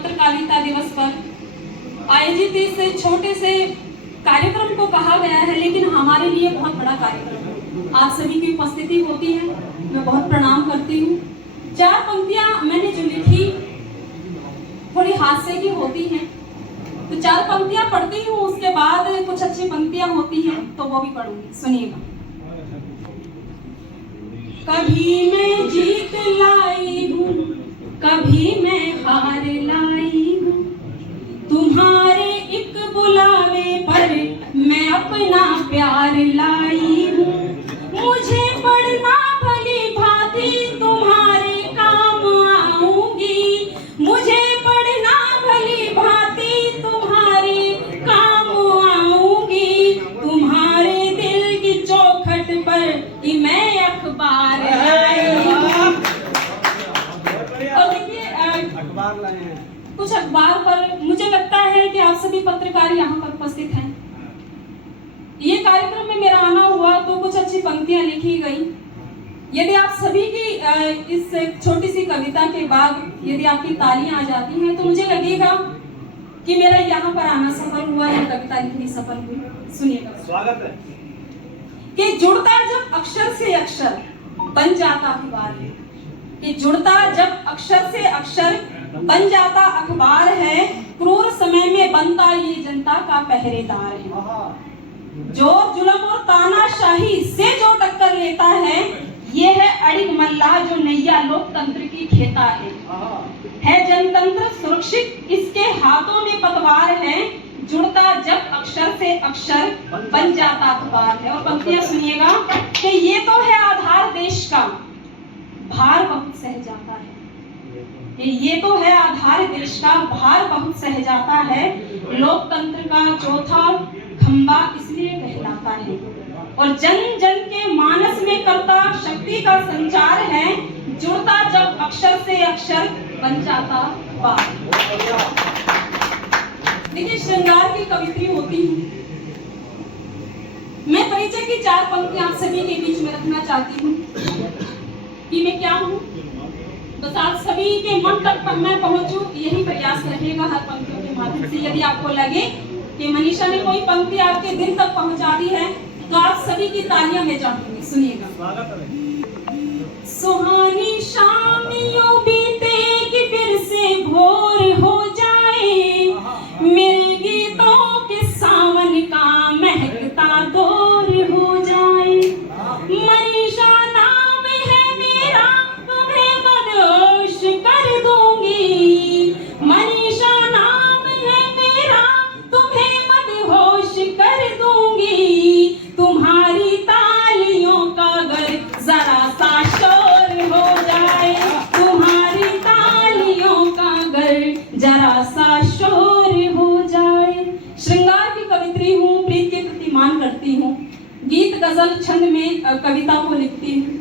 पत्रकारिता दिवस पर आयोजित इस छोटे से कार्यक्रम को कहा गया है, लेकिन हमारे लिए बहुत बड़ा कार्यक्रम है। आप सभी की उपस्थिति होती है, मैं बहुत प्रणाम करती हूँ। 4 पंक्तियां मैंने जो लिखी थोड़ी हास्य की होती हैं, तो 4 पंक्तियां पढ़ती हूँ, उसके बाद कुछ अच्छी पंक्तियां होती हैं तो वो भी पढ़ूंगी, सुनिएगा। कभी मैं जीत लाई हूँ, कभी मैं हार लाई हूँ, तुम्हारे एक बुलावे पर मैं अपना प्यार लाई हूँ। मुझे पढ़ना भली भांति तुम्हारे काम आऊंगी, मुझे पढ़ना भली भांति तुम्हारे काम आऊंगी। तुम्हारे दिल की चौखट पर कि मैं अखबार लाई हूँ। और देखिए अखबार लाए हैं, कुछ अखबार पर मुझे लगता है कि आप सभी पत्रकार यहाँ पर उपस्थित हैं। ये कार्यक्रम में मेरा आना हुआ तो कुछ अच्छी पंक्तियां लिखी गई। यदि आप सभी की इस छोटी सी कविता के बाद यदि आपकी तालियां आ जाती हैं तो मुझे लगेगा कि मेरा यहाँ पर आना सफल हुआ, यह कविता लिखनी सफल हुई। सुनिएगा, स्वागत है। कि जुड़ता जब अक्षर से अक्षर बन जाता अखबार है, कि जुड़ता जब अक्षर से अक्षर बन जाता अखबार है, क्रूर समय में बनता ये जनता का पहरेदार है। जो जुल्म और तानाशाही से जो टक्कर लेता है, ये है अड़िग मल्लाह जो नैया लोकतंत्र की खेता है जनतंत्र सुरक्षित इसके हाथों में पतवार है। जुड़ता जब अक्षर से अक्षर बन जाता अखबार है। और पंक्तियां सुनिएगा कि ये तो है आधार देश का, भार बहुत सह जाता है। ये तो है आधार देश का, भार बहुत सह जाता है। लोकतंत्र का चौथा खंबा इसलिए कहलाता है और जन जन के मानस में करता शक्ति का संचार है। जुड़ता जब अक्षर से अक्षर बन जाता बात। देखिए, श्रृंगार की कवित्री होती हूँ मैं। परिचय की 4 पंक्तियां आप सभी के बीच में रखना चाहती हूँ कि मैं क्या हूँ, बस आप सभी के मन तक मैं पहुंचूं, यही प्रयास रहेगा हर पंक्तियों के माध्यम से। यदि आपको लगे कि मनीषा ने कोई पंक्ति आपके दिल तक पहुंचा दी है तो आप सभी की तालियां मैं चाहूंगी। सुनिएगा। सुहानी शाम यूं बीते कि फिर से भोर हो जाए, मेरे गीतों के सावन का महकता दौर हो जाए। मनीषा नाम है मेरा, तुम्हें मदहोश कर दूंगी। मनीषा नाम है मेरा, तुम्हें मदहोश कर दूंगी। तुम्हारी तालियों का अगर जरा सा शोर हो जाए, तुम्हारी तालियों का अगर जरा सा शोर हो जाए। श्रृंगार की कवित्री हूँ, प्रीत के प्रति मान करती हूँ, गीत गजल छंद में कविता को लिखती हूँ।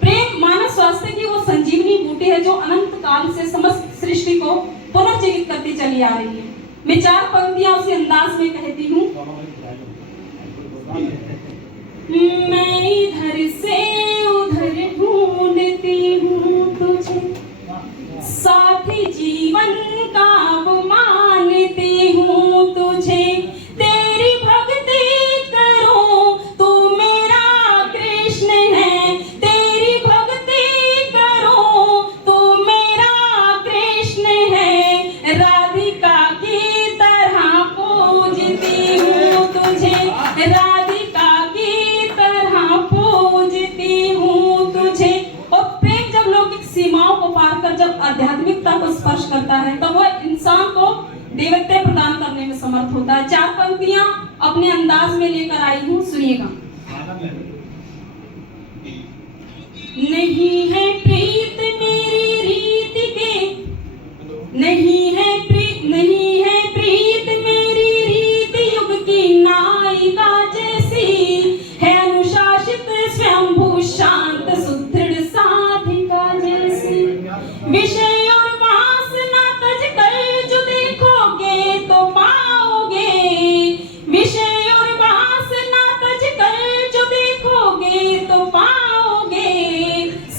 प्रेम मानव स्वास्थ्य की वो संजीवनी बूटी है जो अनंत काल से समस्त सृष्टि को पुनर्जीवित करती चली आ रही है। मैं 4 पंक्तियां उसी अंदाज में कहती हूँ। मैं इधर से उधर ढूंढती हूँ तुझे, साथी जीवन का अब मानती हूँ तुझे। तेरी भक्ति करूं तू मेरा कृष्ण है, तेरी भक्ति करूं तू मेरा कृष्ण है। राधिका की तरह पूजती हूँ तुझे, राधिका की तरह पूजती हूँ तुझे। और प्रेम जब लौकिक सीमाओं को पार कर जब आध्यात्मिकता को स्पर्श करता है तब वह इंसान को देवत्व प्रदान करने में समर्थ होता है। 4 पंक्तियां अपने अंदाज में लेकर आई हूँ, सुनिएगा। नहीं है प्रीत मेरी रीत के, नहीं है प्रीत मेरी रीत युग की नायिका जैसी है। अनुशासित स्वयंभू शांत सुदृढ़ साधिका जैसी। विषय और वासना तज कर जो देखोगे तो पाओगे, विषय और वासना तज कर जो देखोगे तो पाओगे।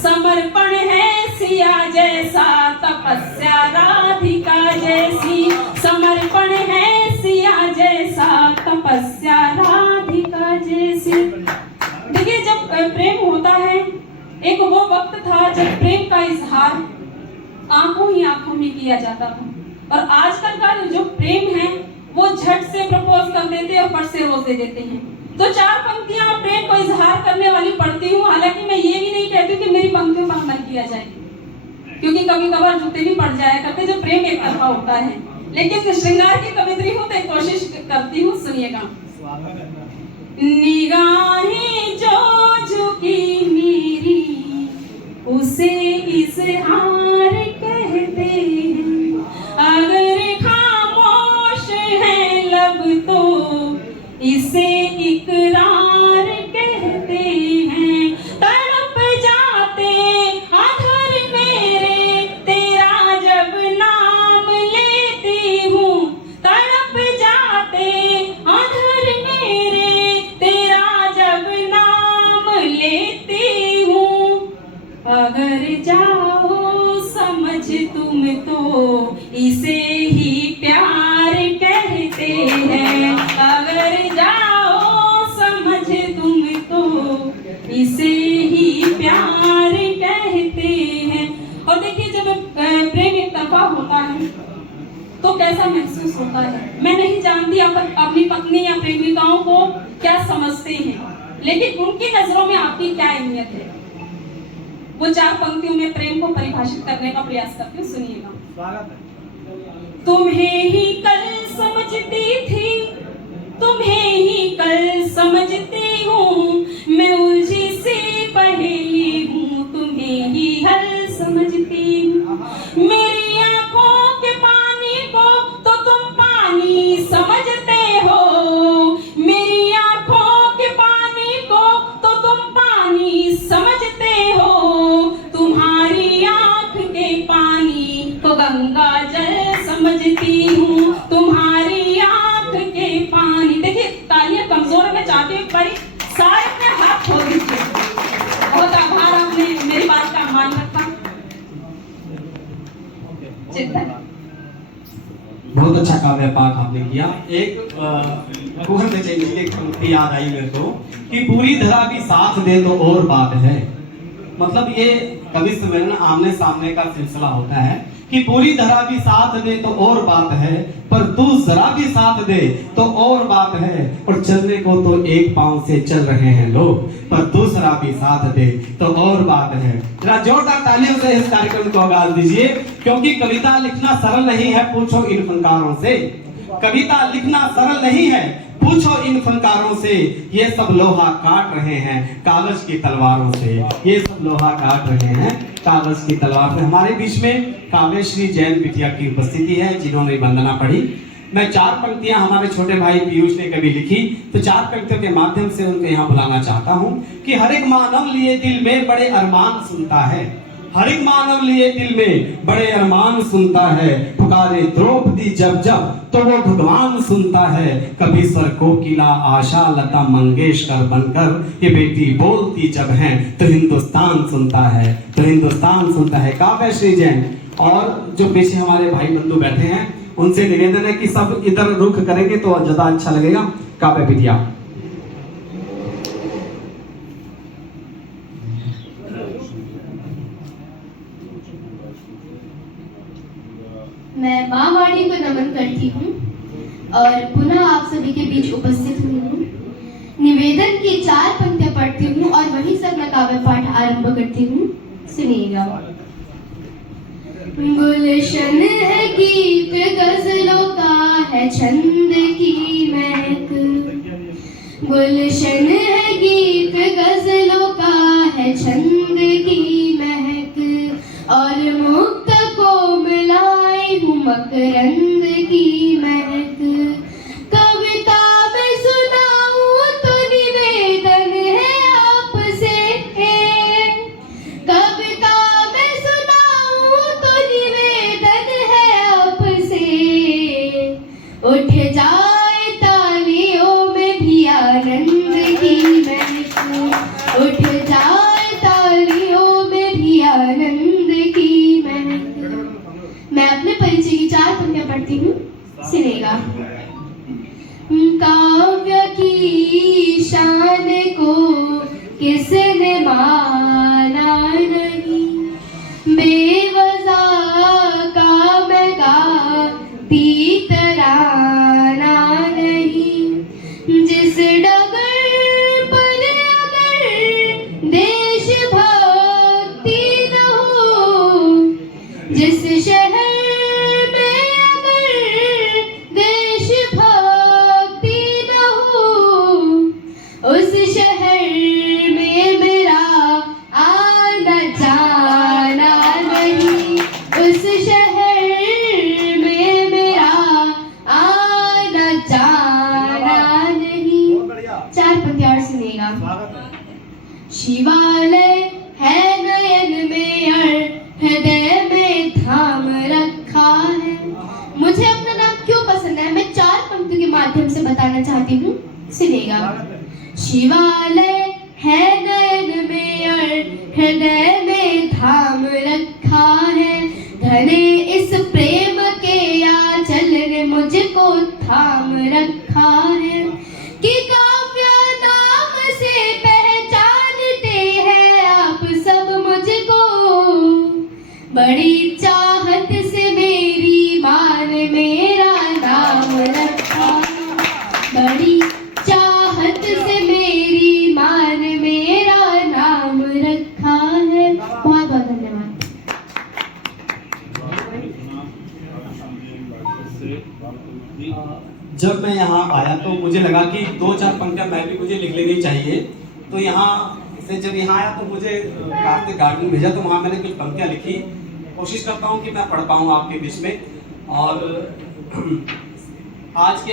समर्पण है सिया जैसा तपस्या राधिका इजहार आंखों ही आंखों में किया जाता था, और आजकल का जो प्रेम है वो झट से प्रपोज कर देते हैं और फट से रोज दे देते हैं। तो 4 पंक्तियां प्रेम को इजहार करने वाली पढ़ती हूँ। हालांकि मैं ये भी नहीं कहती कि मेरी पंक्तियों पर अमल किया जाए, क्योंकि कभी कभार जूते भी पड़ जाया करते जो प्रेम एक तरफा होता है, लेकिन श्रृंगार की कवित्री हूँ तो कोशिश करती हूँ। सुनिएगा। निगाहें जो झुकी मेरी उसे इजहार कहते हैं, अगर खामोश है लब तो इसे इकरार कहते हैं। तड़प जाते अधर मेरे तेरा जब नाम लेती हूँ, तड़प जाते अधर मेरे तेरा जब नाम लेती हूँ। अगर जाओ समझ तुम तो इसे ही प्यार कहते हैं, अगर जाओ समझ तुम तो इसे ही प्यार कहते हैं। और देखिए, जब प्रेम एक तरफा होता है तो कैसा महसूस होता है। मैं नहीं जानती आप अपनी पत्नी या प्रेमिकाओं को क्या समझते हैं, लेकिन उनकी नजरों में आपकी क्या अहमियत है, वो 4 पंक्तियों में प्रेम को परिभाषित करने का प्रयास करती हूँ। सुनिएगा। तुम्हें ही कल समझती थी, तुम्हें ही कल समझती हूँ, मैं उलझी सी पहेली हूँ, तुम्हें ही हल समझती हूँ। मेरी आंखों के पानी को तो तुम पानी समझते हो, मेरी आंखों के पानी को तो तुम पानी समझते हो, तुम्हारी आंख के पानी को गंगा जल समझती हूँ, तुम्हारी आंख के पानी। देखिए, तालियां कमजोर है, मैं चाहती हूँ बड़ी सारे अपने हाथ खोल दीजिए। बहुत आभार, आपने मेरी बात का मान रखा। बहुत अच्छा काव्य पाठ आपने किया। एक कुहर में चाहिए एक पंक्ति याद आई मेरे को कि पूरी धरा भी साथ दे तो और बात है। मतलब ये कवि सम्मेलन आमने सामने का सिलसिला होता है कि पूरी धरा भी साथ दे तो और बात है, पर तू जरा भी साथ दे तो और बात है। और चलने को तो एक पांव से चल रहे हैं लोग, पर दूसरा भी साथ दे तो और बात है। जरा जोरदार तालियों से इस कार्यक्रम को आगाज दीजिए, क्योंकि कविता लिखना सरल नहीं है, पूछो इन फनकारों से। कविता लिखना सरल नहीं है, पूछो इन फनकारों से। ये सब लोहा काट रहे हैं कागज की तलवारों से, ये सब लोहा काट रहे हैं कागज की तलवार से। हमारे बीच में काव्यश्री जैन बिटिया की उपस्थिति है, जिन्होंने वंदना पढ़ी। मैं 4 पंक्तियां हमारे छोटे भाई पीयूष ने कभी लिखी, तो 4 पंक्तियों के माध्यम से उनको यहाँ बुलाना चाहता हूँ कि हर एक मानव लिए दिल में बड़े अरमान सुनता है, हर एक मानव लिए दिल में बड़े अरमान सुनता है। पुकारे द्रौपदी जब जब तो वो भगवान सुनता है। कभी स्वर कोकिला आशा लता मंगेशकर बनकर ये बेटी बोलती जब है तो हिंदुस्तान सुनता है, तो हिंदुस्तान सुनता है। काव्यश्री जैन और जो पीछे हमारे भाई बंधु बैठे हैं, उनसे निवेदन है कि सब इधर रुख करेंगे तो ज्यादा अच्छा लगेगा। काव्य बिटिया। मैं माँ वाणी को नमन करती हूँ और पुनः आप सभी के बीच उपस्थित हुई हूँ। निवेदन की 4 पंक्तियाँ पढ़ती हूँ और वहीं से अपना काव्य पाठ आरंभ करती हूँ। सुनिएगा। गुलशन है गीत गजलों का है छंद की महक, गुलशन है गीत गजलों का है छंद की महक, और मुक्त को मिलाई हूँ मकरंद की महक। कविता में सुनाऊं तो निवेदन है आपसे, कविता में सुनाऊं तो निवेदन है आपसे। उठ जाए तालियों में भी आनंद की महक, उठ जाए तालियों में भी आनंद की महक। मैं अपने परिचय की 4 पंक्तियां पढ़ती हूँ। सुनेगा। काव्य की शान को किसने माना नहीं, बेवजह का मैं गाती तराना नहीं। जिस डगर पर अगर देशभक्ति न हो, जिस शहर में अगर देशभक्ति न हो, उस शहर में मेरा आना जाना नहीं। उस शहर में मेरा आना जाना नहीं। चार पंक्तियाँ और सुनिएगा। शिवालय है नयन में और हृदय में थाम रखा है। मुझे अपना नाम क्यों पसंद है, मैं चार पंक्तियों के माध्यम से बताना चाहती हूँ, सुनिएगा। शिवालय है नयन में और हृदय में थाम रखा है। घने इस प्रेम के आंचल ने मुझको थाम रखा है कि काव्य नाम से पहचानते हैं आप सब मुझको। बड़ी चाहत से मेरी माँ ने मेरा नाम रखा। बड़ी चाहत से मेरी माँ ने मेरा नाम रखा है। बहुत बहुत धन्यवाद। जब मैं यहाँ आया तो मुझे लगा कि 2-4 पंक्तियाँ मैं भी मुझे लिख लेनी चाहिए। तो यहाँ से जब यहाँ आया तो मुझे कार्तिक गार्डन भेजा, तो वहाँ मैंने कुछ पंक्तियाँ लिखी। कोशिश करता हूँ कि मैं पढ़ पाऊँ आपके बीच में। और आज के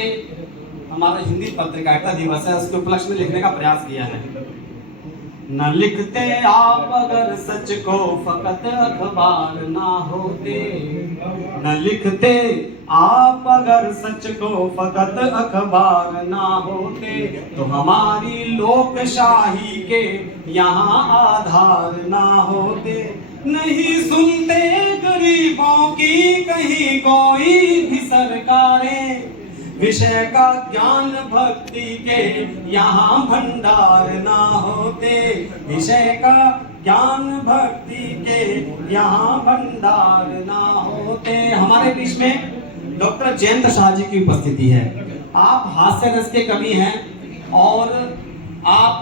हमारा हिंदी पत्रकारिता दिवस है, उसके उपलक्ष्य में लिखने का प्रयास किया है। न लिखते आप अगर सच को फकत अखबार ना होते। न लिखते आप अगर सच को फकत अखबार ना होते, तो हमारी लोकशाही के यहाँ आधार ना होते। नहीं सुनते गरीबों की कहीं कोई भी सरकारें, विषय का ज्ञान भक्ति के यहाँ भंडार ना होते। विषय का ज्ञान भक्ति के यहाँ भंडार ना होते। हमारे बीच में डॉक्टर जयंत शाह जी की उपस्थिति है। आप हास्य रस के कवि हैं और आप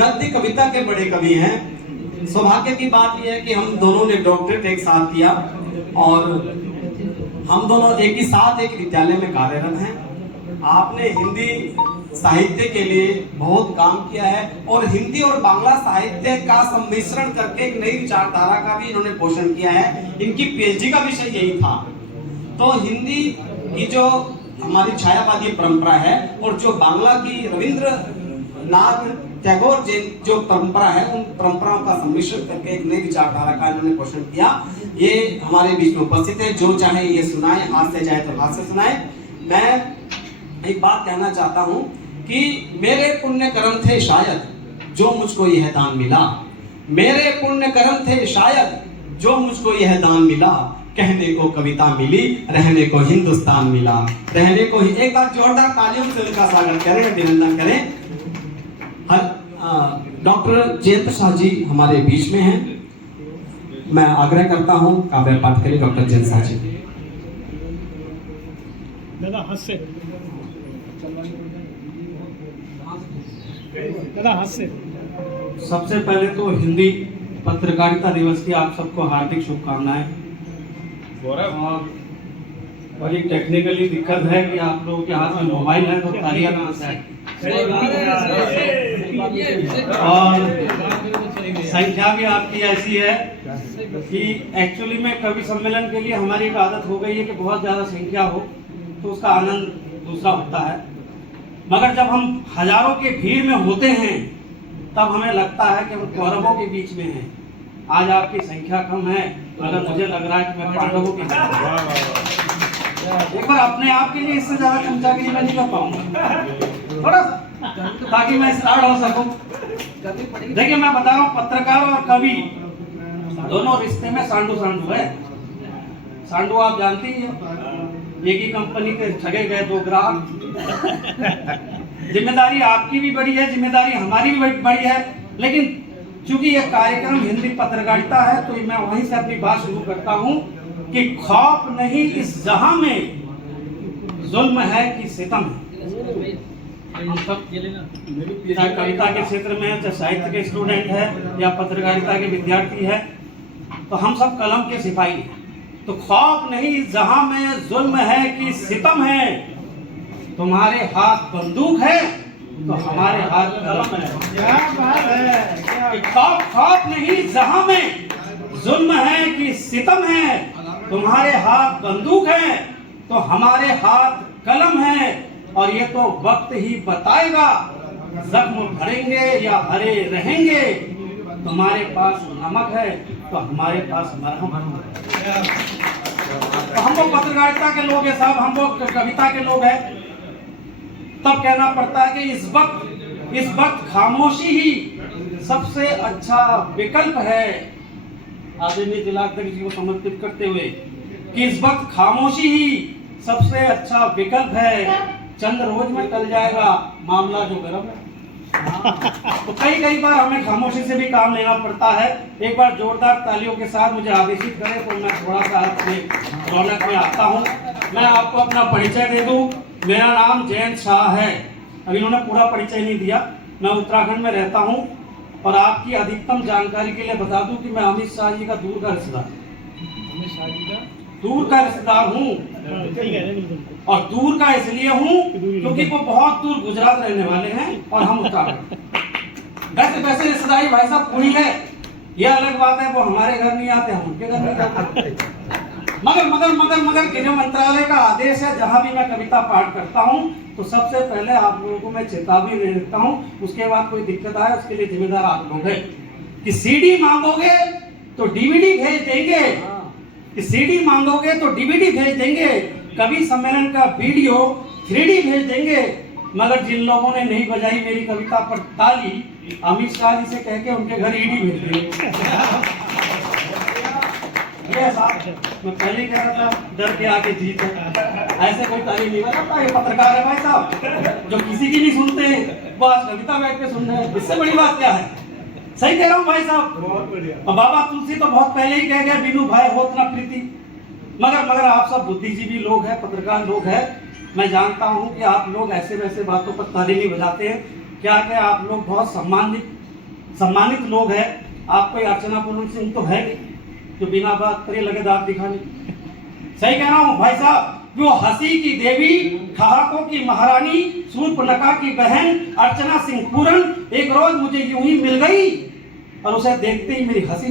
गद्य कविता के बड़े कवि हैं। सौभाग्य की बात यह है कि हम दोनों ने डॉक्टरेट एक साथ किया और हम दोनों एक ही साथ एक विद्यालय में कार्यरत हैं। आपने हिंदी साहित्य के लिए बहुत काम किया है और हिंदी और बांग्ला साहित्य का सम्मिश्रण करके एक नई विचारधारा का भी इन्होंने पोषण किया है। इनकी पीएचडी का विषय यही था। तो हिंदी की जो हमारी छायावादी परंपरा है और जो बांग्ला की रविंद्रनाथ टैगोर जो परंपरा है, उन परंपराओं का सम्मिश्रण करके एक नई विचारधारा का इन्होंने पोषण किया। ये हमारे बीच में उपस्थित है। जो चाहे ये सुनाए, हास्य चाहे तो हास्य सुनाए। मैं एक बात कहना चाहता हूं कि मेरे पुण्य कर्म थे शायद जो मुझको यह दान मिला। मेरे पुण्य कर्म थे शायद जो मुझको यह दान मिला। कहने को कविता मिली, रहने को हिंदुस्तान मिला। रहने को ही एक बार जोरदार तालियों से उनका स्वागत करें, अभिनंदन करें। डॉक्टर जयंत शाह जी हमारे बीच में हैं। मैं आग्रह करता हूं काव्य पाठ करें डॉक्टर जयंत शाह जी। दादा हास्य, दादा हास्य। सबसे पहले तो हिंदी पत्रकारिता दिवस की आप सबको हार्दिक शुभकामनाएं। और बड़ी टेक्निकली दिक्कत है कि आप लोगों के हाथ में मोबाइल है तो तालियां कहां से आए। और संख्या भी आपकी ऐसी है कि एक्चुअली में कवि सम्मेलन के लिए हमारी एक आदत हो गई है कि बहुत ज़्यादा संख्या हो तो उसका आनंद दूसरा होता है। मगर जब हम हजारों के भीड़ में होते हैं तब हमें लगता है कि हम कौरवों के बीच में हैं। आज आपकी संख्या कम है मगर मुझे लग रहा है कि मैं पांडवों के एक बार अपने आप के लिए इससे ज्यादा चमचागिरी मैं नहीं कर पाऊंगा थोड़ा सा, ताकि मैं स्टार्ट हो सकूं। देखिए मैं बता रहा हूँ, पत्रकार और कवि दोनों रिश्ते में सांडू सांडू है। सांडू आप जानती हैं, एक ही कंपनी के ठगे गए 2 ग्राहक। जिम्मेदारी आपकी भी बड़ी है, जिम्मेदारी हमारी भी बड़ी है, लेकिन चूंकि यह कार्यक्रम हिंदी पत्रकारिता है तो मैं वहीं से अपनी बात शुरू करता हूं कि खौफ नहीं इस जहां में, जुल्म है कि सितम है। हम सब चाहे कविता के क्षेत्र में, चाहे साहित्य के स्टूडेंट है या पत्रकारिता के विद्यार्थी है, तो हम सब कलम के सिपाही हैं। तो खौफ नहीं इस जहां में, जुल्म है कि सितम है, तुम्हारे हाथ बंदूक है तो हमारे हाथ कलम है। क्या बात है। खौफ नहीं जहां में, जुल्म है कि सितम है, तुम्हारे हाथ बंदूक है तो हमारे हाथ कलम है। और ये तो वक्त ही बताएगा, जख्म भरेंगे या हरे रहेंगे। तुम्हारे पास नमक है तो हमारे पास मरहम है। तो हम लोग पत्रकारिता के लोग हैं साहब, हम लोग कविता के लोग हैं, तब कहना पड़ता है कि इस वक्त खामोशी ही सबसे अच्छा विकल्प है। आदरणीय जिलाध्यक्ष जी को समर्पित करते हुए कि इस वक्त खामोशी ही सबसे अच्छा विकल्प है। चंद रोज में टल जाएगा मामला जो गर्म है। तो कई बार हमें खामोशी से भी काम लेना पड़ता है। एक बार जोरदार तालियों के साथ मुझे आदेशित करें तो मैं थोड़ा सा अपने रौनक में आता हूँ। मैं आपको अपना परिचय दे दूं। मेरा नाम जयंत शाह है। अभी इन्होंने पूरा परिचय नहीं दिया। मैं उत्तराखंड में रहता हूँ और आपकी अधिकतम जानकारी के लिए बता दूं कि मैं अमित शाह जी का दूर का रिश्तेदार हूँ। और दूर का इसलिए हूँ क्योंकि वो बहुत दूर गुजरात रहने वाले हैं और हम उत्तराखंड। वैसे रिश्तेदारी भाई साहब पूरी है, ये अलग बात है। वो हमारे घर नहीं आते, हम उनके घर नहीं जाते। मगर गृह मंत्रालय का आदेश है, जहां भी मैं कविता पाठ करता हूं तो सबसे पहले आप लोगों को मैं चेतावनी दे देता हूं। उसके बाद कोई दिक्कत आए उसके लिए जिम्मेदार आप लोग हैं। कि सीडी मांगोगे तो डीवीडी भेज देंगे, कि सीडी मांगोगे तो डीवीडी भेज देंगे, कवि सम्मेलन का वीडियो 3D भेज देंगे। मगर जिन लोगों ने नहीं बजाई मेरी कविता पर ताली, अमित शाह जी से कह के उनके घर ईडी भेज देंगे। मैं पहले कह रहा था डर के आके जीत है। ऐसे कोई तारीफ नहीं करता। ये पत्रकार है भाई साहब, जो किसी की नहीं सुनते वो आज कविता बैठ के सुन रहे हैं। इससे बड़ी बात क्या है? सही कह रहा हूँ भाई साहब। और बाबा तुलसी तो बहुत पहले ही कह गया, बिनु भय होत न प्रीति। मगर आप सब बुद्धिजीवी लोग हैं, पत्रकार लोग हैं। मैं जानता हूँ कि आप लोग ऐसे वैसे बातों पर ताली नहीं बजाते हैं। क्या आप लोग बहुत सम्मानित लोग हैं। आप कोई अर्चना पूनम सिंह तो है नहीं जो बिना बात करे लगे दांत दिखाने। सही कह रहा हूँ भाई साहब। वो हंसी की देवी, ठहाकों की महारानी, शूर्पणखा की बहन अर्चना सिंह पूरन एक रोज मुझे यूं ही मिल गई और उसे देखते ही मेरी हंसी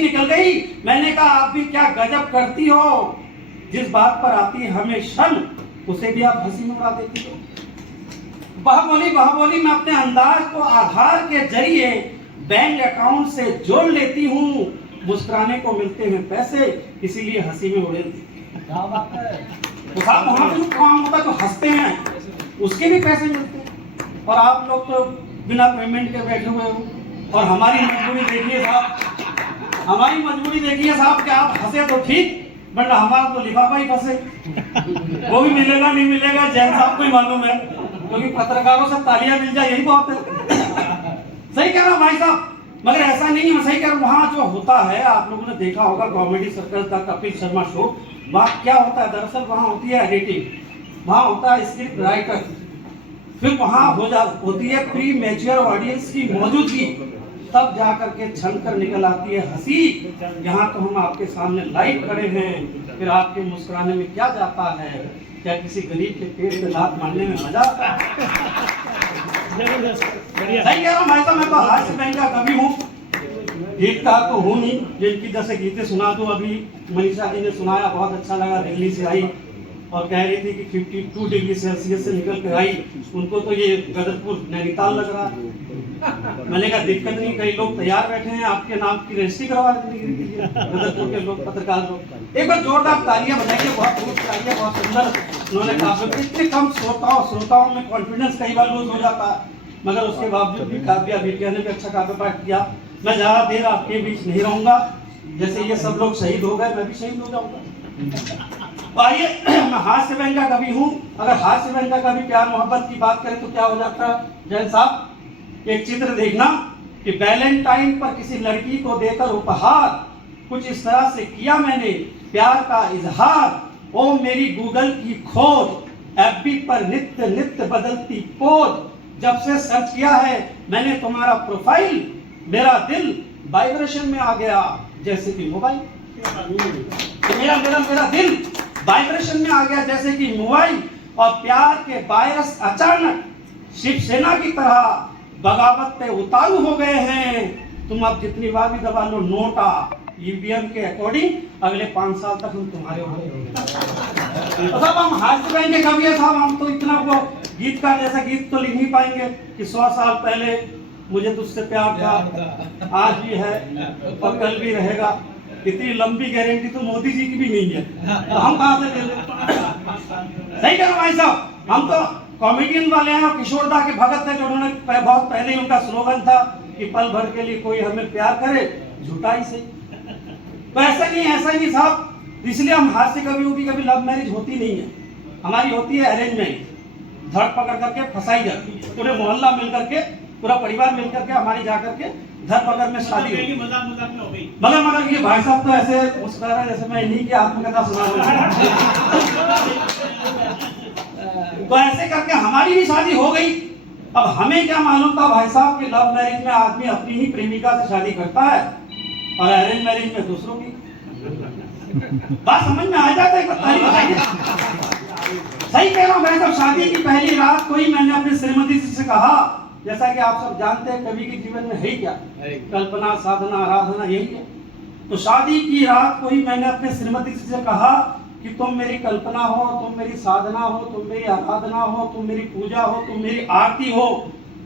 निकल गई। मैंने कहा आप भी क्या गजब करती हो, जिस बात पर आती है हमें शर्म उसे भी आप हंसी में उड़ा देती हो। बाहुबली मैं अपने अंदाज को आधार के जरिए बैंक अकाउंट से जोड़ लेती हूँ। मुस्कुराने को मिलते हैं पैसे, इसीलिए हंसी में उड़े। तो साहब वहाँ पे जो काम होता है तो हंसते हैं, उसके भी पैसे मिलते हैं। और आप लोग तो बिना पेमेंट के बैठे हुए हो। और हमारी मजबूरी देखिए साहब कि आप हंसे तो ठीक, वरना हमारा तो लिफाफा ही फंसे। वो भी मिलेगा नहीं मिलेगा जैन साहब को ही मालूम है, क्योंकि पत्रकारों से तालियां मिल जाए यही बहुत है। सही कह रहा हूँ भाई साहब। मगर ऐसा नहीं है, सही कह रहा हूँ। वहाँ जो होता है आप लोगों ने देखा होगा कॉमेडी सर्कल का कपिल शर्मा शो। वहाँ क्या होता है दरअसल, वहाँ होती है एडिटिंग, वहाँ होता है स्क्रिप्ट राइटर, फिर वहाँ होती है प्री मैच्योर ऑडियंस की मौजूदगी, तब जाकर के छन कर निकल आती है हंसी। यहाँ तो हम आपके सामने लाइव खड़े हैं, फिर आपके मुस्कुराने में क्या जाता है? क्या किसी गरीब के पेट में लात मारने में मजा आता है? सही कह रहा हूँ भाई साहब। मैं तो हास्य बैंक का कवि हूँ, गीतकार तो हूँ नहीं। जिनकी जैसे गीतें सुना दूं, अभी मनीषा जी ने सुनाया, बहुत अच्छा लगा। दिल्ली से आई और कह रही थी कि 52 डिग्री सेल्सियस से निकल कर आई, उनको तो ये गदरपुर नैनीताल लग रहा है। मैंने कहा दिक्कत नहीं, कई लोग तैयार बैठे हैं आपके नाम की रजिस्ट्री करवा देंगे गदरपुर के लोग, पत्रकार लोग। एक बार जोरदार तालियां बजाइए, बहुत सुंदर उन्होंने काव्य। इतने कम श्रोताओं में कॉन्फिडेंस कई बार लूज हो जाता है, मगर उसके बावजूद भी काव्य अभिज्ञान ने भी अच्छा काव्य पाठ किया। मैं ज्यादा देर आपके बीच नहीं रहूंगा, जैसे ये सब लोग शहीद हो गए मैं भी शहीद हो जाऊंगा। आइए, मैं हास्य बैंक का कवि हूँ। अगर हास्य बैंक का कवि प्यार मोहब्बत की बात करें तो क्या हो जाता है जैन साहब? एक चित्र देखना कि वैलेंटाइन पर किसी लड़की को देकर उपहार कुछ इस तरह से किया मैंने प्यार का इजहार। ओ मेरी गूगल की खोज, एफबी पर नित्य नित्य बदलती पोज। जब से सर्च किया है मैंने तुम्हारा प्रोफाइल, मेरा दिल वाइब्रेशन में आ गया जैसे कि मोबाइल। मेरा मेरा मेरा दिल वाइब्रेशन में आ गया जैसे कि मोबाइल। और प्यार के वायरस अचानक शिवसेना की तरह बगावत पे उतारू हो गए हैं। तुम अब जितनी बार भी दबा लो नोटा, ईवीएम के अकॉर्डिंग अगले 5 साल तक हम तुम्हारे होंगे। तो साहब हम हास्य कहेंगे कभी है साहब, हम तो इतना वो गीतकार जैसा गीत तो लिख नहीं पाएंगे कि 100 साल पहले मुझे तुझसे प्यार था, आज भी है और कल भी रहेगा। इतनी लंबी गारंटी तो मोदी जी की भी नहीं है, तो हम कहां से दे दें? सही कह रहा भाई साहब, हम तो कॉमेडियन वाले हैं और किशोर दा के भगत है जो उन्होंने बहुत पहले ही उनका स्लोगन था कि पल भर के लिए कोई हमें प्यार करे झूठा ही सही। तो ऐसा नहीं साहब, इसलिए हम हास्य कभी लव मैरिज होती नहीं है, हमारी होती है अरेंज मैरिज। धड़ पकड़ करके फंसाई जाती है, पूरे मोहल्ला मिल करके, पूरा परिवार मिल करके हमारी जा करके धड़ पकड़ में शादी होगी। मजाक में हो गई। मगर ये भाई साहब तो ऐसे मुस्कुरा रहे जैसे मैं इन्हीं की आत्मकथा सुना रहा हूं। तो ऐसे करके हमारी भी शादी हो गई। अब हमें क्या मालूम था भाई साहब कि लव मैरिज में आदमी अपनी ही प्रेमिका से शादी करता है और अरेंज मैरिज में दूसरों की। बात समझ में आ जाता है? बताइए। सही कह रहा हूँ भाई साहब, शादी की पहली रात को ही मैंने अपनी श्रीमती से कहा, जैसा कि आप सब जानते हैं कवि के जीवन में है क्या, कल्पना, साधना, आराधना, यही है। तो शादी की रात को ही मैंने अपने श्रीमती से कहा कि तुम मेरी कल्पना हो, तुम मेरी साधना हो, तुम मेरी आराधना हो, तुम मेरी पूजा हो, तुम मेरी आरती हो।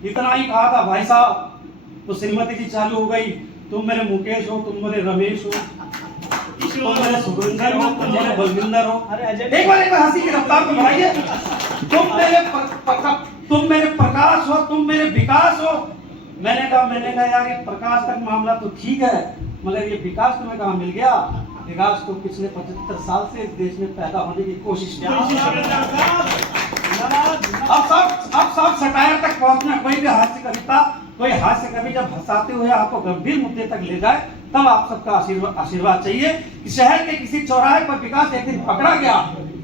इतना ही कहा था भाई साहब। तो श्रीमती जी चालू हो गई, तुम मेरे मुकेश हो, तुम मेरे रमेश हो, तुम मेरे सुरेंद्र हो, तुम मेरे बलविंदर हो। एक बार हंसी की रफ्तार को बढ़ाइए। तुम मेरे प्रकाश हो, तुम मेरे विकास हो। मैंने कहा यार ये प्रकाश तक मामला तो ठीक है, मगर ये विकास तुम्हें कहाँ मिल गया? विकास को पिछले 75 साल से इस देश में पैदा होने की कोशिश की। अब सब सटायर तक पहुंचना, कोई भी हास्य कविता, कोई हास्य कवि जब हंसाते हुए आपको गंभीर मुद्दे तक ले जाए तब आप सबका आशीर्वाद चाहिए। कि शहर के किसी चौराहे पर विकास एक दिन पकड़ा गया,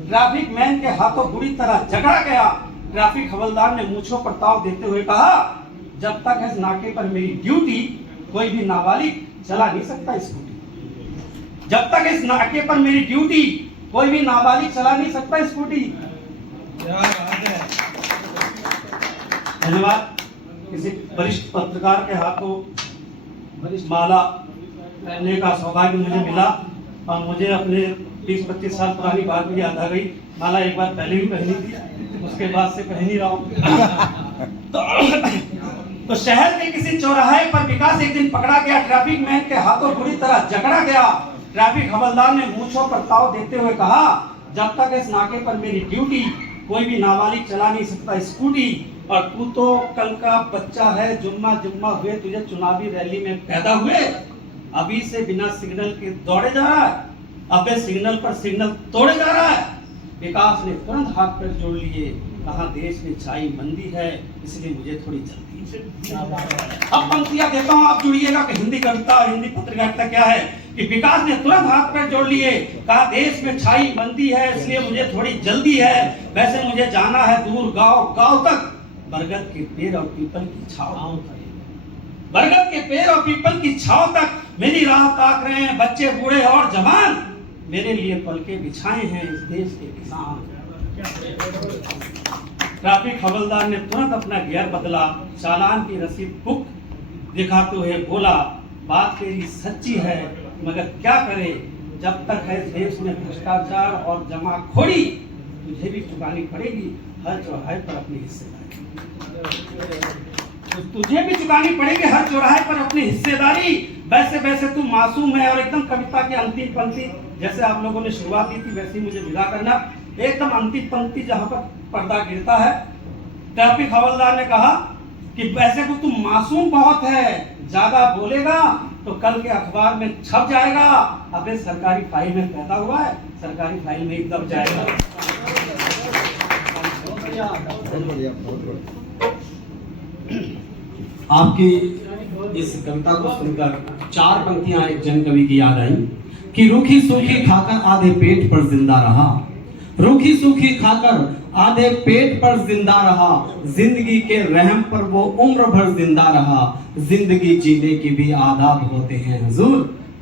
ट्रैफिक मैन के हाथों बुरी तरह जकड़ा गया। ट्रैफिक हवलदार ने मूंछों पर ताव देते हुए कहा, जब तक है इस नाके पर मेरी ड्यूटी कोई भी नाबालिग चला नहीं सकता स्कूटी। जब तक इस नाके पर मेरी ड्यूटी कोई भी नाबालिग चला नहीं सकता स्कूटी। धन्यवाद। किसी वरिष्ठ पत्रकार के हाथों वरिष्ठ माला पहनने का सौभाग्य मुझे मिला और मुझे अपने 20-25 साल पुरानी बात भी याद आ गई। माला एक बार पहले भी पहनी थी, उसके बाद से पहन ही रहा हूं। तो शहर के किसी चौराहे पर विकास एक दिन पकड़ा गया, ट्रैफिक मैन के हाथों बुरी तरह जकड़ा गया। ट्रैफिक हवलदार ने मूंछों पर ताव देते हुए कहा, जब तक इस नाके पर मेरी ड्यूटी कोई भी नाबालिग चला नहीं सकता स्कूटी। और तू तो कल का बच्चा है, जुम्मा जुम्मा हुए तुझे चुनावी रैली में पैदा हुए, अभी से बिना सिग्नल के दौड़े जा रहा है, अबे सिग्नल पर सिग्नल तोड़े जा रहा है। विकास ने तुरंत हाथ पैर जोड़ लिए, कहा देश में छाई मंदी है, इसलिए मुझे थोड़ी जल्दी है। अब पंक्तियां देता हूं, आप जुड़िएगा कि हिंदी कविता और हिंदी पत्रकारिता क्या है। कि विकास ने तुरंत हाथ पैर जोड़ लिए, कहा देश में छाई मंदी है, इसलिए मुझे थोड़ी जल्दी है। वैसे मुझे जाना है दूर गांव तक, बरगद के पेड़ और पीपल की छांव, बरगद के पेड़ और पीपल की छांव तक मेरी राह ताक रहे हैं बच्चे, बूढ़े और जवान। मेरे लिए पलके बिछाए हैं इस देश के किसान। ट्रैफिक हवलदार ने तुरंत अपना गियर बदला, चालान की रसीद बुक दिखाते हुए बोला, बात तेरी सच्ची है, मगर क्या करे, जब तक है इस देश में भ्रष्टाचार और जमाखोरी, तुझे भी चुकानी पड़ेगी हर चौराहे पर अपनी हिस्सेदारी। तुझे भी चुकानी पड़ेगी हर चौराहे पर अपनी हिस्सेदारी। वैसे तू मासूम है। और एकदम कविता की अंतिम पंक्ति, जैसे आप लोगों ने शुरुआत की थी वैसे ही मुझे विदा करना। एकदम अंतिम पंक्ति जहां पर पर्दा गिरता है, ट्रैफिक हवलदार ने कहा कि वैसे तो तू मासूम बहुत है, ज्यादा बोलेगा तो कल के अखबार में छप जाएगा। अबे सरकारी फाइल में पैदा हुआ है, सरकारी फाइल में ही दब जाएगा। बहुत बढ़िया। आपकी इस कविता को सुनकर 4 पंक्तियां एक जन कवि की याद आई कि रूखी सूखी खाकर आधे पेट पर जिंदा रहा, रूखी सूखी खाकर आधे पेट पर जिंदा रहा, जिंदगी के रहम पर वो उम्र भर जिंदा रहा, जिंदगी जीने की भी आदाब होते हैं हुजूर,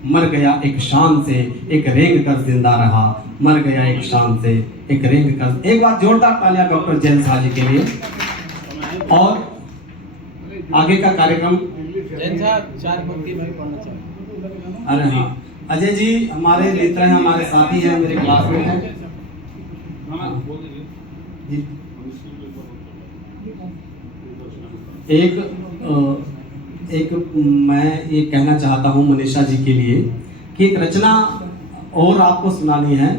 मर गया एक शान से एक रेंग कर जिंदा रहा, मर गया एक शान से एक रेंग कर। एक बार जोरदार तालियां डॉक्टर जैन शाह जी के लिए। और आगे का कार्यक्रम जैन साहब 4 पंक्ति में पढ़ना चाहूँ। अरे हाँ, अजय जी हमारे मित्र हैं, हमारे साथी हैं, मेरे क्लासमेट हैं जी। एक मैं ये कहना चाहता हूँ मनीषा जी के लिए कि एक रचना और आपको सुनानी है।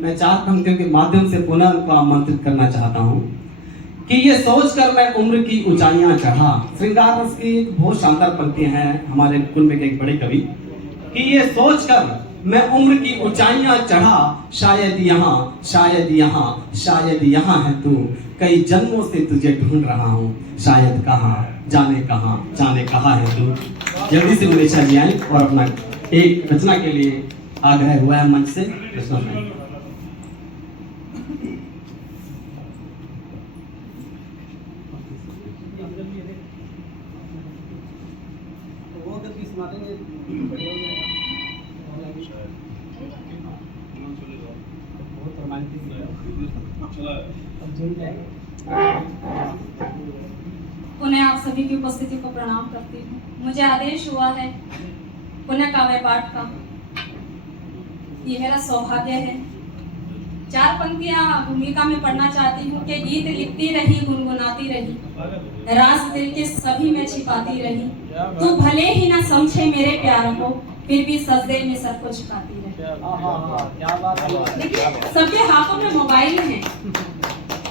मैं 4 पंक्तियों के माध्यम से पुनः उनको आमंत्रित करना चाहता हूँ कि ये सोचकर मैं उम्र की ऊंचाइयां चढ़ा। श्रृंगार रस की एक बहुत शानदार पंक्तियां हैं हमारे कुल के एक बड़े कवि कि ये सोचकर मैं उम्र की ऊंचाइयां चढ़ा, शायद यहाँ शायद यहाँ शायद यहाँ है तू, कई जन्मों से तुझे ढूंढ रहा हूँ, शायद कहाँ जाने कहाँ है तू। जल्दी से मनीषा जी आए और अपना एक रचना के लिए आग्रह हुआ है मंच से रचना सुनाएं। पुनः आप सभी की उपस्थिति को प्रणाम करती हूँ। मुझे आदेश हुआ है पुनः काव्य पाठ का, ये मेरा सौभाग्य है। 4 पंक्तियां भूमिका में पढ़ना चाहती हूँ कि गीत लिखती रही गुनगुनाती रही, राज दिल के सभी में छिपाती रही, तू भले ही ना समझे मेरे प्यार को, फिर भी सजदे में सर को झुकाती रही। देखिए सबके हाथों में मोबाइल है,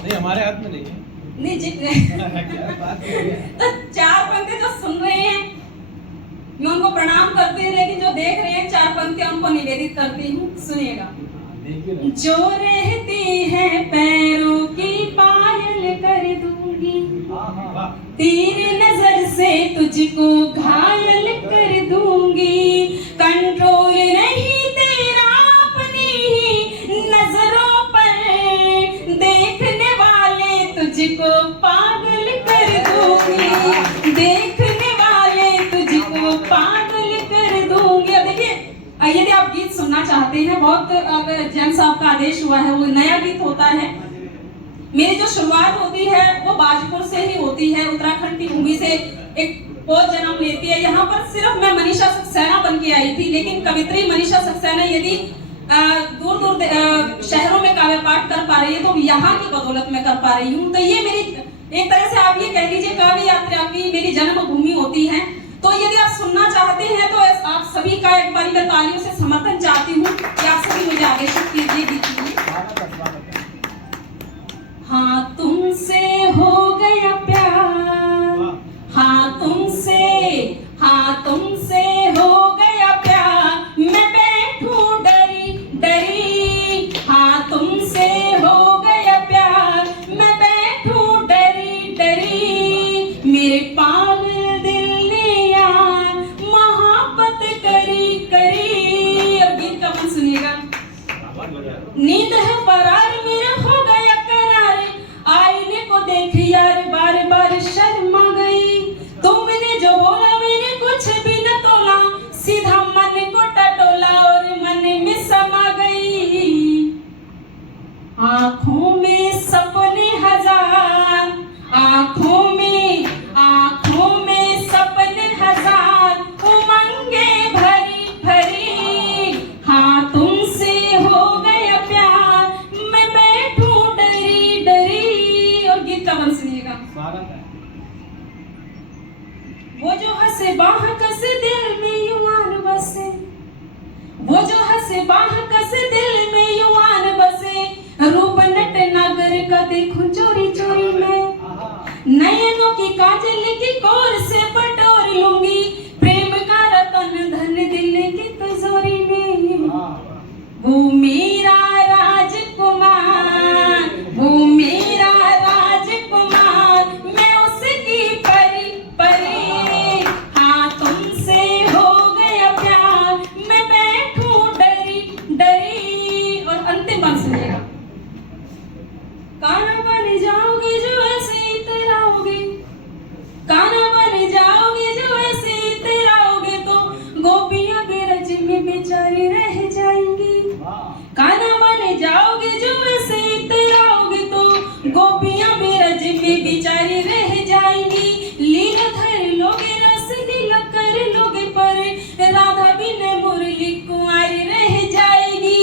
नहीं हमारे हाथ में नहीं है। नहीं जी तो 4 पंक्ति जो सुन रहे हैं मैं उनको प्रणाम करती हूँ, लेकिन जो देख रहे हैं 4 पंक्तियां उनको निवेदित करती हूँ। सुनिएगा। जो रहती है पैरों की पायल कर दूंगी, तेरी नजर से तुझको घायल कर दूंगी, कंट्रोल नहीं तेरा अपनी ही नजरों पर, देखने वाले तुझको पागल कर दूंगी, देखने वाले तुझको पागल कर दूंगी। अब देखिए यदि आप गीत सुनना चाहते हैं, बहुत अगर जैन साहब का आदेश हुआ है, वो नया गीत होता है। मेरी जो शुरुआत होती है वो बाजपुर से ही होती है, उत्तराखंड की भूमि से एक पौध जन्म लेती है। यहाँ पर सिर्फ मैं मनीषा सक्सेना बन के आई थी, लेकिन कवित्री मनीषा सक्सेना यदि दूर दूर शहरों में काव्य पाठ कर पा रही है तो यहाँ की बदौलत में कर पा रही हूँ। तो ये मेरी एक तरह से आप ये कह लीजिए काव्य यात्रा की मेरी जन्मभूमि होती है। तो यदि आप सुनना चाहते हैं तो आप सभी का एक बार मैं तालियों से समर्थन चाहती हूँ कि आप सभी मुझे आदेशित कीजिए गीत के लिए। हाँ तुमसे हो गया प्यार, हाँ तुमसे हो गया प्यार, मैं बैठूं डरी डरी, हाँ तुमसे हो गया प्यार, मैं बैठूं डरी डरी, मेरे पागल दिल ने यार मोहब्बत करी करी। और गीत का मन सुनिएगा। नींद है फरार मेरा हो गया करार, आईने को देख यार बार बार शर्मा गई, तुमने जो बोला मैंने कुछ भी न तोला, सीधा मन को टटोला और मन में समा गई। आंखों में सपने हजार, आंखों में सपने हजार, उमंगे भरी भरी, हाँ तुमसे हो गया प्यार, मैं बैठूं डरी डरी। और गीत का बन सुनिएगा। वो जो हंसे बाह कसे दिल में युवान बसे, वो जो हंसे बाह कसे दिल में युवान बसे, रूप नट नागर का देखूं चोरी चोरी में, नयनों की काजल की कोर से बटोर लूंगी, प्रेम का रतन धन दिल की तिजोरी में। वो मेरा राजकुमार, वो मेरा राजकुमार, मैं उसकी परी परी, अंतिम बात सुनिएगा। काना बन जाओगे जो ऐसे इतराओगे, काना बन जाओगे जो ऐसे इतराओगे तो गोपियां बेरज में बेचारी रह जाएंगी। काना बन जाओगे जो ऐसे इतराओगे तो गोपियां बेरज में बेचारी रह जाएंगी। लीला धर लोगे रस लीला कर लोगे पर राधा बिन मुरली कुंवारी रह जाएगी।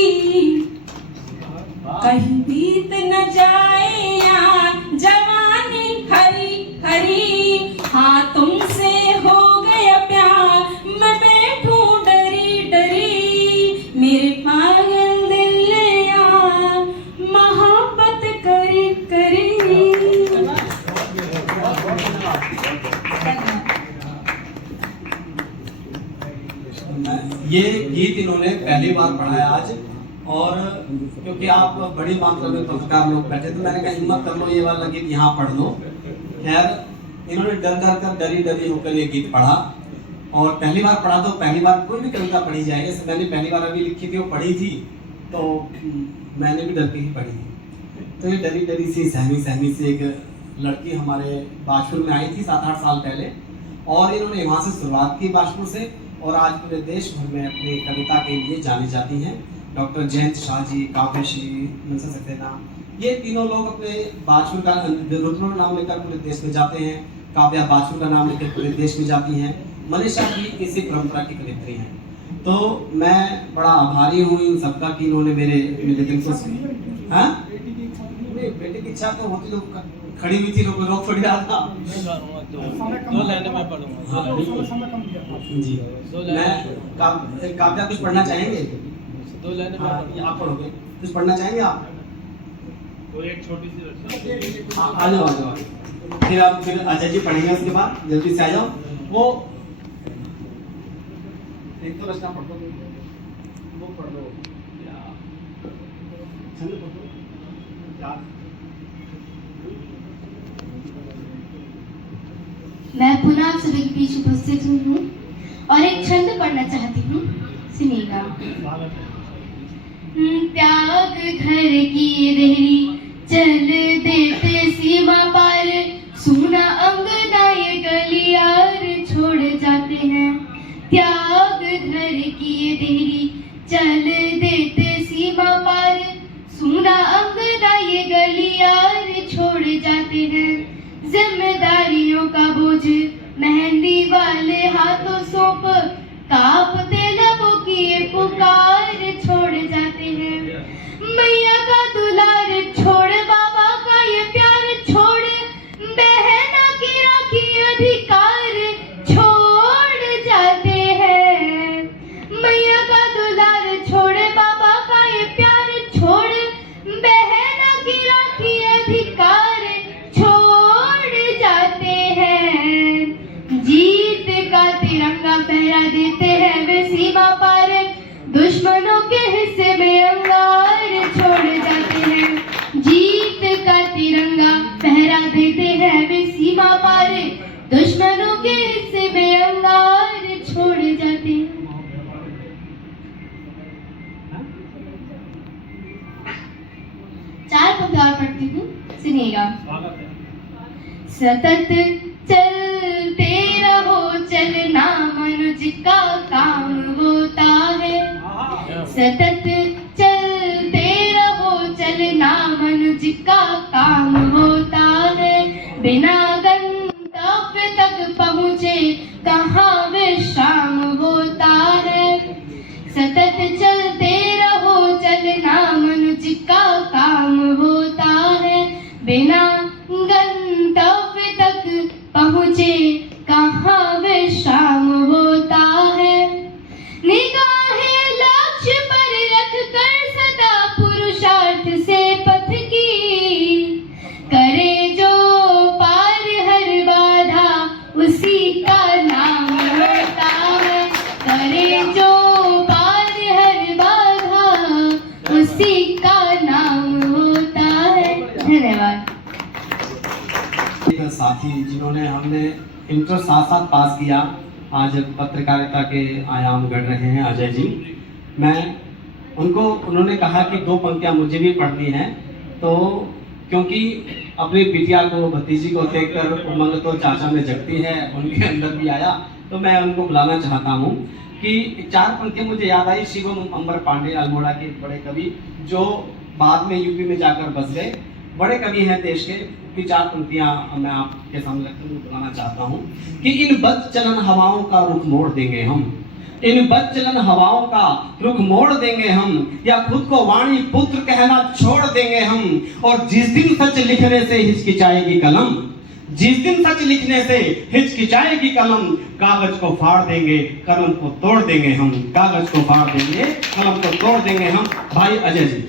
कहीं बीत न जाए यार जवानी हरी हरी, हाँ तुमसे हो गया प्यार मैं बैठूं डरी डरी। मेरे पागल दिल ने यार मोहब्बत करी करी। ये गीत इन्होंने पहली बार पढ़ा है आज, और क्योंकि आप बड़ी मात्रा में पत्रकार लोग बैठे तो मैंने कहा हिम्मत कर लो ये वाला गीत यहाँ पढ़ लो। खैर इन्होंने डरी डरी होकर ये गीत पढ़ा, और पहली बार पढ़ा तो पहली बार कोई भी कविता पढ़ी जाएगी। जैसे मैंने पहली बार अभी लिखी थी वो पढ़ी थी तो मैंने भी डर के ही पढ़ी थी। तो ये डरी डरी सी सहमी सी एक लड़की हमारे बाजपुर में आई थी 7-8 साल पहले, और इन्होंने वहाँ से शुरुआत की बाजपुर से, और आज पूरे देश भर में अपनी कविता के लिए जानी जाती हैं। डॉक्टर जयंत शाह जी, काव्यश्री, मनसा सक्सेना, ये तीनों लोग अपने बाजपुर का रुद्र नाम लेकर पूरे देश में जाते हैं। काव्या बाजपुर का नाम लेकर पूरे देश में जाती हैं। मनीषा भी इसी परंपरा की कवित्री हैं। तो मैं बड़ा आभारी हूँ इन सबका कि इन्होंने मेरे दिल को हाँ बेटे की इच्छा तो होती तो खड़ी हुई थी, रोक थोड़ी रहा था। दो लाइनें मैं पढ़ूंगा। हाँ बिल्कुल जी। मैं काव्या कुछ पढ़ना चाहेंगे? 2 लाइनें मैं पढ़ूंगा। आप पढ़ोगे? कुछ पढ़ना चाहेंगे आप? तो एक छोटी सी रचना। आ जाओ। फिर आप अजय जी पढ़ेंगे, उसके बाद जल्दी से आ जाओ। वो एक तो रचना पढ़ दो, वो पढ़ दो छंद पढ़ दो क्या? मैं पुनः आप सभी के बीच उपस्थित हूँ और एक छंद पढ़ना चाहती हूँ, सुनिएगा। त्याग घर की देहरी चल देते सीमा पार, सूना अंगना ये गलियार छोड़ जाते हैं। त्याग घर की देहरी चल देते सीमा पार, सूना अंगना ये गलियार छोड़ जाते हैं। जिम्मेदारियों का बोझ मेहंदी वाले हाथों सौंप, कांपते लबों की ये पुकार छोड़ जाते हैं। मैया का दुलार छोड़, बाबा का ये प्यार छोड़, बहना की राखी अधिकार छोड़ जाते हैं। मैया का दुलार छोड़, बाबा का ये प्यार छोड़, बहना की राखी अधिकार छोड़ जाते हैं। जीत का तिरंगा फहरा देते हैं वे सीमा पार, दुश्मनों के हिस्से में अंगार छोड़ जाते हैं। जीत का तिरंगा फहरा देते हैं वे सीमा पार, दुश्मनों के हिस्से में अंगार छोड़ जाते हैं। चार पंक्ति और पढ़ती हूँ, सुनिएगा। सतत चलते रहो चलना मनुज का काम होता है। सतत चलते रहो चलना मनुज का काम होता है। बिना गंतव्य तक पहुँचे कहाँ विश्राम होता है। सतत चलते रहो चलना मनुज का काम होता है। बिना गंतव्य तक पहुँचे कहाँ विश्राम होता है। निगाहें लक्ष्य पर रख कर सदा पुरुषार्थ से पथ की, करे जो पार हर बाधा उसी का नाम होता है। करे जो पार हर बाधा उसी का नाम होता है। धन्यवाद। साथी जिन्होंने हमने इंटर साथ पास किया, आज पत्रकारिता के आयाम गढ़ रहे हैं, अजय जी। मैं उन्होंने कहा कि 2 पंक्तियां मुझे भी पढ़नी हैं, तो क्योंकि अपनी बिटिया को, भतीजी को देखकर उमंग तो चाचा में जगती है, उनके अंदर भी आया, तो मैं उनको बुलाना चाहता हूँ कि 4 पंक्तियां मुझे याद आई। शिवम अंबर पांडे अल्मोड़ा के बड़े कवि, जो बाद में यूपी में जाकर बस गए, बड़े कवि हैं देश के, की 4 पंक्तियां मैं आपके सामने बुलाना चाहता हूँ कि इन बदचलन हवाओं का रुख मोड़ देंगे हम, इन बदचलन हवाओं का रुख मोड़ देंगे हम, या खुद को वाणी पुत्र कहना छोड़ देंगे हम। और जिस दिन सच लिखने से हिचकिचाएगी कलम, जिस दिन सच लिखने से हिचकिचाएगी कलम, कागज को फाड़ देंगे कलम को तोड़ देंगे हम, कागज को फाड़ देंगे कलम को तोड़ देंगे हम। भाई अजय जी।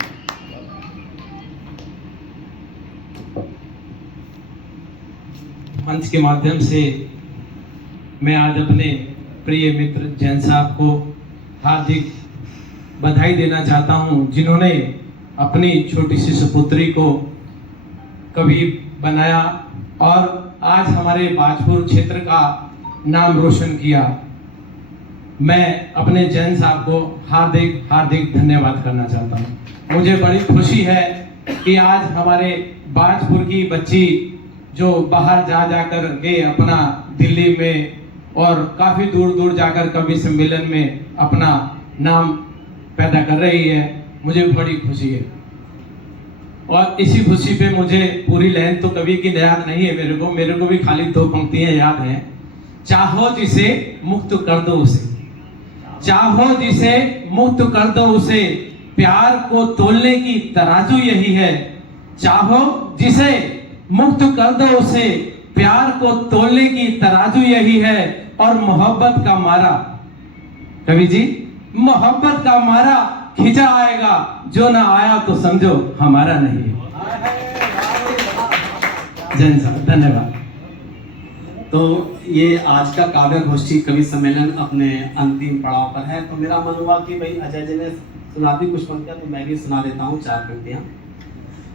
मंच के माध्यम से मैं आज अपने प्रिय मित्र जैन साहब को हार्दिक बधाई देना चाहता हूं, जिन्होंने अपनी छोटी सी सुपुत्री को कवि बनाया और आज हमारे बाजपुर क्षेत्र का नाम रोशन किया। मैं अपने जैन साहब को हार्दिक हार्दिक धन्यवाद करना चाहता हूं। मुझे बड़ी खुशी है कि आज हमारे बाजपुर की बच्ची जो बाहर जाकर के अपना दिल्ली में और काफ़ी दूर दूर जाकर कवि सम्मेलन में अपना नाम पैदा कर रही है, मुझे बड़ी खुशी है। और इसी खुशी पे मुझे पूरी लाइन तो कवि की याद नहीं है मेरे को भी खाली 2 पंक्तियां याद हैं। चाहो जिसे मुक्त कर दो उसे, चाहो जिसे मुक्त कर दो उसे, प्यार को तोलने की तराजू यही है। चाहो जिसे मुक्त कर दो उसे, प्यार को तोलने की तराजू यही है। और मोहब्बत का मारा, कवि जी, मोहब्बत का मारा खिंचा आएगा, जो ना आया तो समझो हमारा नहीं है। जैन साहब धन्यवाद। तो ये आज का काव्य गोष्ठी कवि सम्मेलन अपने अंतिम पड़ाव पर है, तो मेरा मन हुआ कि भाई अजय जी ने सुना दी कुछ पंक्तियां, तो मैं भी सुना देता हूँ 4 पंक्तियां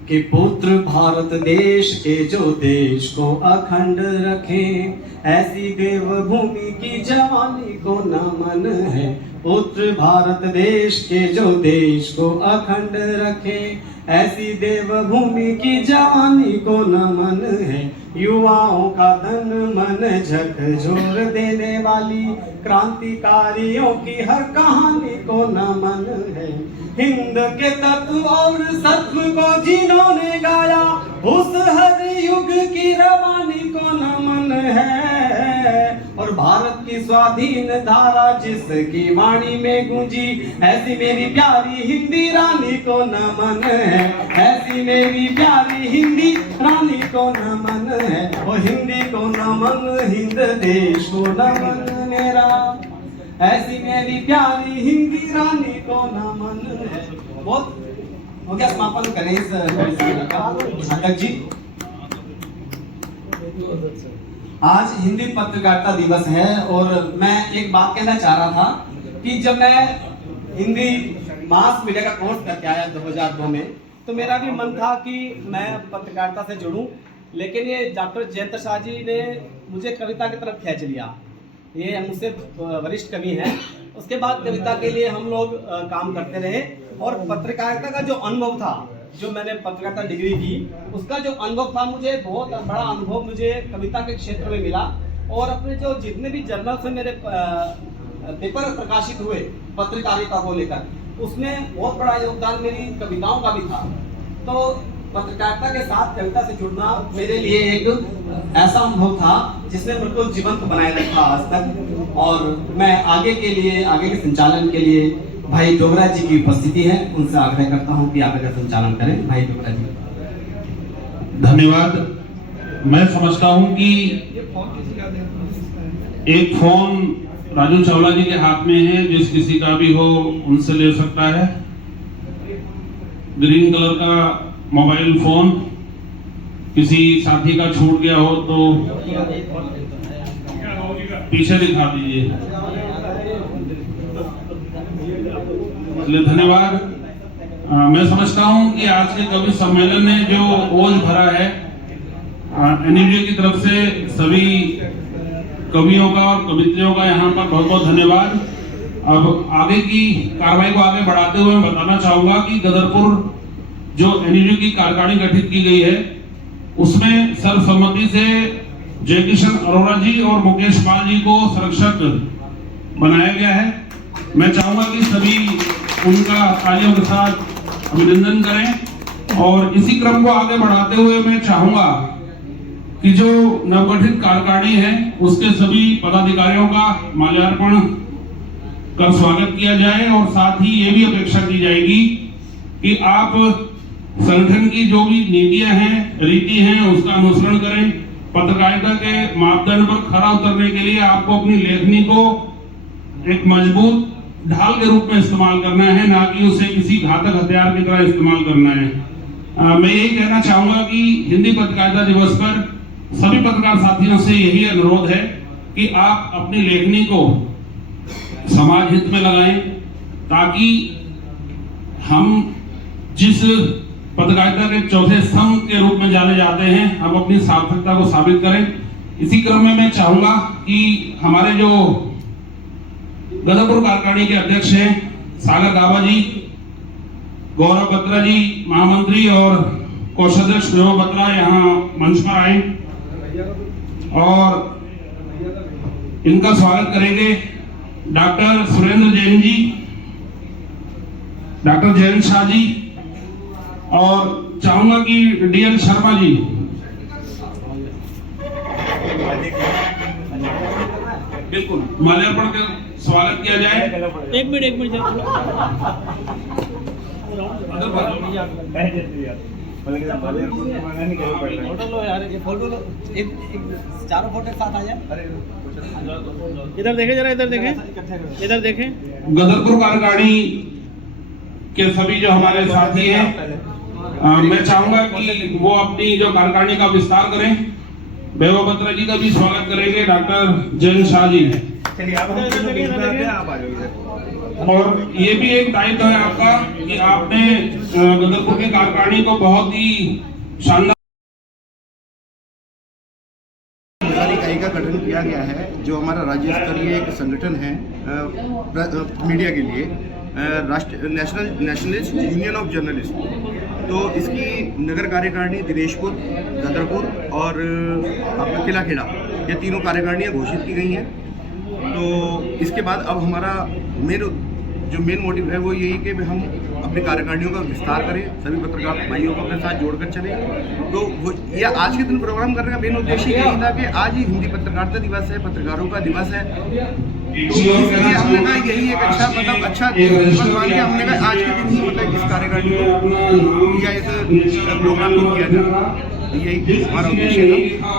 कि पुत्र भारत देश के जो देश को अखंड रखें, ऐसी देवभूमि की जवानी को नमन है। पुत्र भारत देश के जो देश को अखंड रखें, ऐसी देवभूमि की जवानी को नमन है। युवाओं का धन मन झकझोर देने वाली क्रांतिकारियों की हर कहानी को नमन है। हिंद के तत्व और सत्व को जिन्होंने गाया, उस हर युग की रवानी को नमन है। और भारत की स्वाधीन धारा जिसकी वाणी में गूंजी, ऐसी मेरी प्यारी हिंदी रानी को नमन है। ऐसी मेरी प्यारी हिंदी रानी को नमन है। और हिंदी को नमन, हिंद देश को नमन मेरा, ऐसी मेरी प्यारी हिंदी रानी को नमन है। बहुत हो गया, समापन करें इस साधक जी। आज हिंदी पत्रकारिता दिवस है और मैं एक बात कहना चाह रहा था कि जब मैं हिंदी मास मीडिया का कोर्स करके आया 2002 में, तो मेरा भी मन था कि मैं पत्रकारिता से जुड़ूं, लेकिन ये डॉक्टर जयंत शाह जी ने मुझे कविता की तरफ खींच लिया। ये मुझसे वरिष्ठ कवि हैं। उसके बाद कविता के लिए हम लोग काम करते रहे और पत्रकारिता का जो अनुभव था, जो मैंने पत्रकारिता डिग्री की, उसका जो अनुभव था, मुझे बहुत बड़ा अनुभव मुझे कविता के क्षेत्र में मिला। और अपने जो जितने भी जर्नल से मेरे पेपर प्रकाशित हुए पत्रकारिता को लेकर, उसमें बहुत बड़ा योगदान मेरी कविताओं का भी था। तो पत्रकारिता के साथ कविता से जुड़ना मेरे लिए एक ऐसा अनुभव था जिसने मेरे को जीवंत बनाए रखा आज तक। और मैं आगे के संचालन के लिए भाई डोगरा जी की उपस्थिति है, उनसे आग्रह करता हूं कि आगे का संचालन करें। भाई डोगरा जी। धन्यवाद। मैं समझता हूं कि एक फोन राजू चावला जी के हाथ में है, जिस किसी का भी हो उनसे ले सकता है। ग्रीन कलर का मोबाइल फोन किसी साथी का छूट गया हो तो पीछे दिखा दीजिए। इसलिए धन्यवाद। मैं समझता हूं कि आज के कवि सम्मेलन ने जो ओज भरा है, एनयूजे की तरफ से सभी कवियों का और कवित्रियों का यहाँ पर बहुत बहुत धन्यवाद। अब आगे की कार्रवाई को आगे बढ़ाते हुए मैं बताना चाहूंगा कि गदरपुर जो एनयूजी की कार्यकारिणी गठित की गई है उसमें सर्वसम्मति से जयकिशन अरोड़ा जी और मुकेश पाल जी को संरक्षक बनाया गया है। मैं चाहूंगा कि सभी उनका तालियों के साथ अभिनंदन करें और इसी क्रम को आगे बढ़ाते हुए मैं चाहूंगा कि जो नवगठित कार्यकारिणी है उसके सभी पदाधिकारियों का माल्यार्पण कर स्वागत किया जाए और साथ ही ये भी अपेक्षा की जाएगी कि आप संगठन की जो भी नीतियां हैं, रीति हैं, उसका अनुसरण करें। पत्रकारिता के मापदंड पर खरा उतरने के लिए आपको अपनी लेखनी को एक मजबूत ढाल के रूप में इस्तेमाल करना है, ना कि उसे किसी घातक हथियार की तरह इस्तेमाल करना है। मैं यही कहना चाहूंगा कि हिंदी पत्रकारिता दिवस पर सभी पत्रकार साथियों से यही अनुरोध है कि आप अपनी लेखनी को समाज हित में लगाएं, ताकि हम जिस पत्रकारिता के चौथे स्तंभ के रूप में जाने जाते हैं हम अपनी सार्थकता को साबित करें। इसी क्रम में मैं चाहूंगा कि हमारे जो गदरपुर कार्यकारिणी के अध्यक्ष हैं सागर गाबा जी, गौरव बत्रा जी महामंत्री और कोषाध्यक्ष वैभव बत्रा यहाँ मंच पर आए और इनका स्वागत करेंगे डॉक्टर सुरेंद्र जैन जी, डॉक्टर जयंत शाह जी और चाहूंगा कि डीएन शर्मा जी बिल्कुल माल्यार्पण का स्वागत किया जाए। एक मिनट फोटो लो यार, ये फोटो लो, एक चारों फोटो साथ आ जाए। इधर देखें जरा, इधर देखें, इधर देखें। गदरपुर कार्यकारिणी के सभी जो हमारे साथी हैं, मैं चाहूंगा कि वो अपनी जो कार्यकारिणी का विस्तार करें। वैभव बत्रा जी का भी स्वागत करेंगे, डॉक्टर जयंत शाह जी। और ये भी एक दायित्व है आपका कि आपने गदरपुर की कार्यकारिणी को बहुत ही शानदार इकाई का गठन किया गया है, जो हमारा राज्य स्तरीय एक संगठन है मीडिया के लिए, नेशनलिस्ट यूनियन ऑफ जर्नलिस्ट। तो इसकी नगर कार्यकारिणी दिनेशपुर, गदरपुर और अपना किला खेड़ा, ये तीनों कार्यकारिणियाँ घोषित की गई हैं। तो इसके बाद अब हमारा मेन मोटिव है वो यही कि हम अपनी कार्यकारिणियों का विस्तार करें, सभी पत्रकार भाइयों को अपने साथ जोड़कर चलें। तो यह आज के दिन प्रोग्राम करने का मेन उद्देश्य यही था कि आज ही हिंदी पत्रकारिता दिवस है, पत्रकारों का दिवस है। तो इसलिए हमने कहा यही एक अच्छा दिवस मान के हमने कहा आज के दिन ही इस कार्यकारिणी को या इस प्रोग्राम को किया जाए। यही हमारा उद्देश्य था।